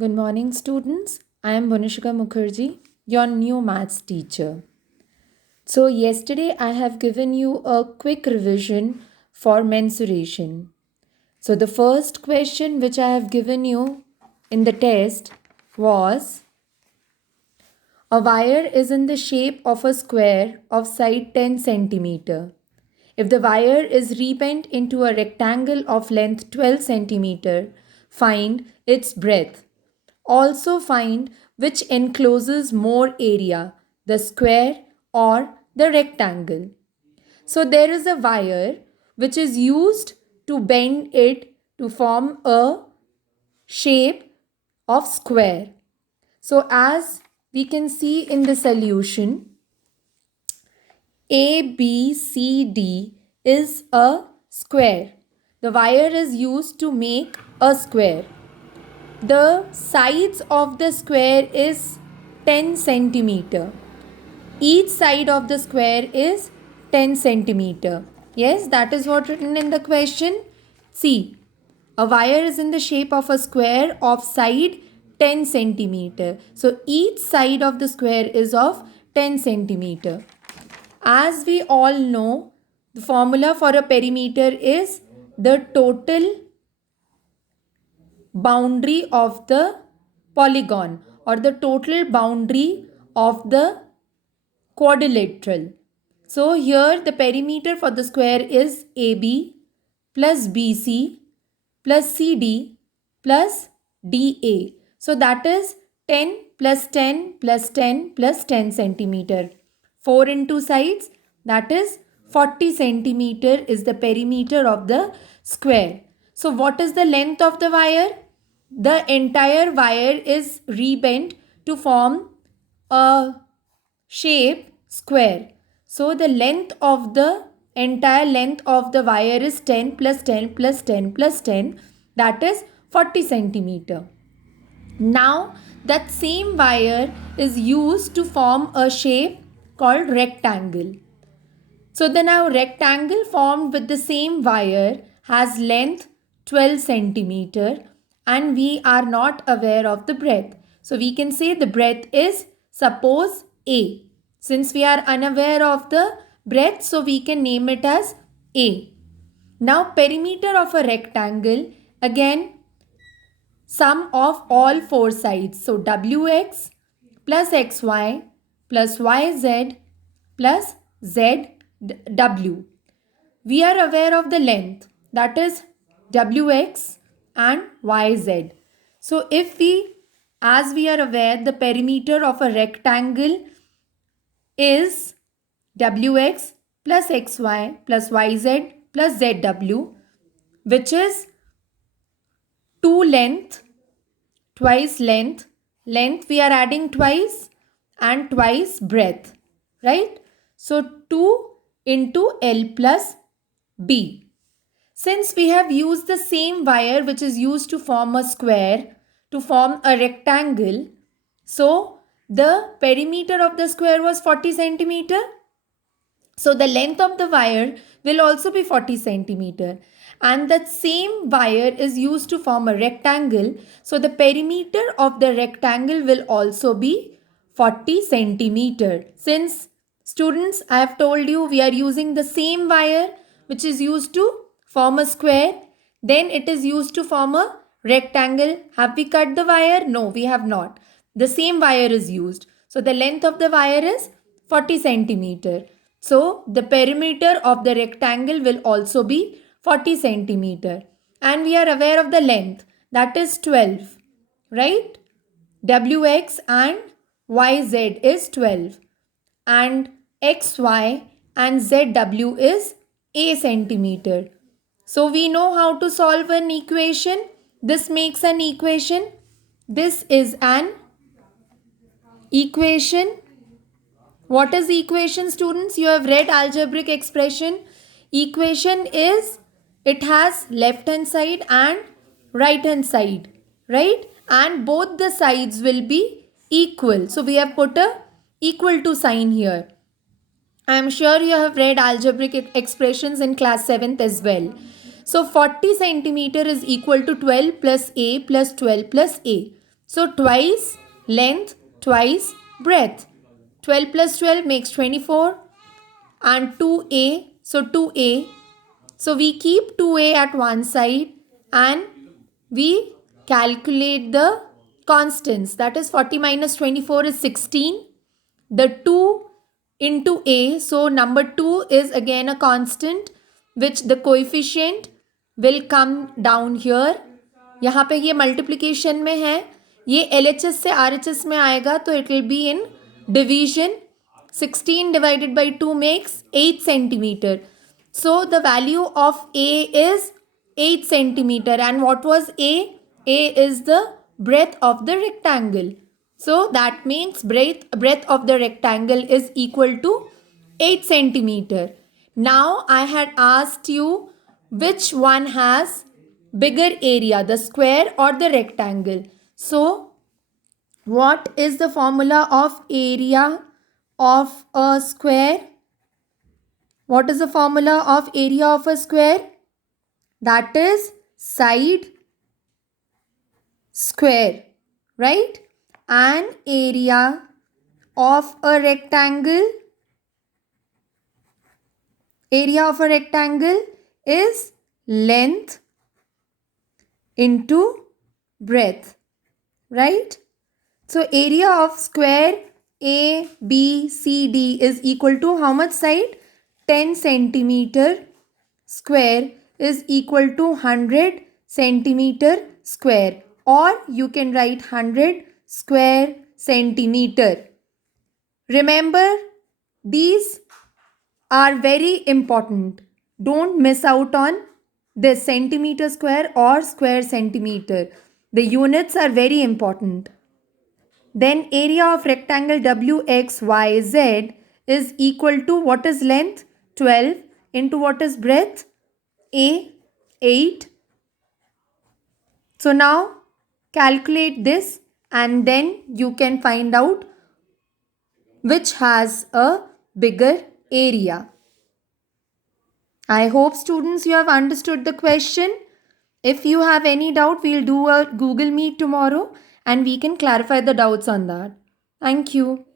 Good morning, students. I am Bhunishika Mukherjee, your new maths teacher. So, yesterday I have given you a quick revision for mensuration. So, the first question which I have given you in the test was a wire is in the shape of a square of side 10 centimeter. If the wire is rebent into a rectangle of length 12 centimeter, find its breadth. Also find which encloses more area, the square or the rectangle. So there is a wire which is used to bend it to form a shape of square. So as we can see in the solution, ABCD is a square. The wire is used to make a square. The sides of the square is 10 centimeter. Each side of the square is 10 centimeter. Yes, that is what written in the question. See, a wire is in the shape of a square of side 10 centimeter. So each side of the square is of 10 centimeter. As we all know, the formula for a perimeter is the total boundary of the polygon or the total boundary of the quadrilateral. So here the perimeter for the square is AB plus BC plus CD plus DA. So that is 10 plus 10 plus 10 plus 10 centimeter. 4 into sides, that is 40 centimeter is the perimeter of the square. So what is the length of the wire? The entire wire is rebent to form a shape square. So the length of the entire length of the wire is 10 plus 10 plus 10 plus 10, that is 40 centimeter. Now that same wire is used to form a shape called rectangle. So the now rectangle formed with the same wire has length 12 centimeter and we are not aware of the breadth. So we can say the breadth is suppose A. Since we are unaware of the breadth, so we can name it as A. Now perimeter of a rectangle, again sum of all four sides. So wx plus xy plus yz plus zw. We are aware of the length, that is wx and yz. So if we, as we are aware, the perimeter of a rectangle is wx plus xy plus yz plus zw, which is 2 length twice length we are adding twice and twice breadth, right? So 2 into L plus B. Since we have used the same wire which is used to form a square to form a rectangle, so the perimeter of the square was 40 centimeter. So the length of the wire will also be 40 centimeter, and that same wire is used to form a rectangle. So the perimeter of the rectangle will also be 40 centimeter. Since students, I have told you we are using the same wire which is used to form a square, then it is used to form a rectangle. Have we cut the wire? No, we have not. The same wire is used. So the length of the wire is 40 centimeter. So the perimeter of the rectangle will also be 40 centimeter. And we are aware of the length, that is 12, right? Wx and yz is 12 and xy and zw is a centimeter. So we know how to solve an equation. This makes an equation. This is an equation. What is equation, students? You have read algebraic expression. Equation is, it has left hand side and right hand side, right? And both the sides will be equal. So we have put a equal to sign here. I am sure you have read algebraic expressions in class 7th as well. So 40 centimeter is equal to 12 plus a plus 12 plus a. So twice length, twice breadth. 12 plus 12 makes 24 and 2a. So 2a. So we keep 2a at one side and we calculate the constants. That is 40 minus 24 is 16. The 2 into a. So number 2 is again a constant which the coefficient will come down here. यहाँ पे ये multiplication में है, ये LHS से RHS में आएगा तो it will be in division. 16 divided by 2 makes 8 centimeter. So the value of A is 8 centimeter. And what was A? A is the breadth of the rectangle. So that means breadth of the rectangle is equal to 8 centimeter. Now I had asked you which one has bigger area, the square or the rectangle. So what is the formula of area of a square? What is the formula of area of a square? That is side square, right? And area of a rectangle, is length into breadth, right? So area of square ABCD is equal to how much side? 10 centimeter square is equal to 100 centimeter square, or you can write 100 square centimeter. Remember, these are very important. Don't miss out on the centimeter square or square centimeter. The units are very important. Then area of rectangle WXYZ is equal to what is length? 12 into what is breadth? A, 8. So now calculate this and then you can find out which has a bigger area. I hope students you have understood the question. If you have any doubt, we'll do a Google Meet tomorrow and we can clarify the doubts on that. Thank you.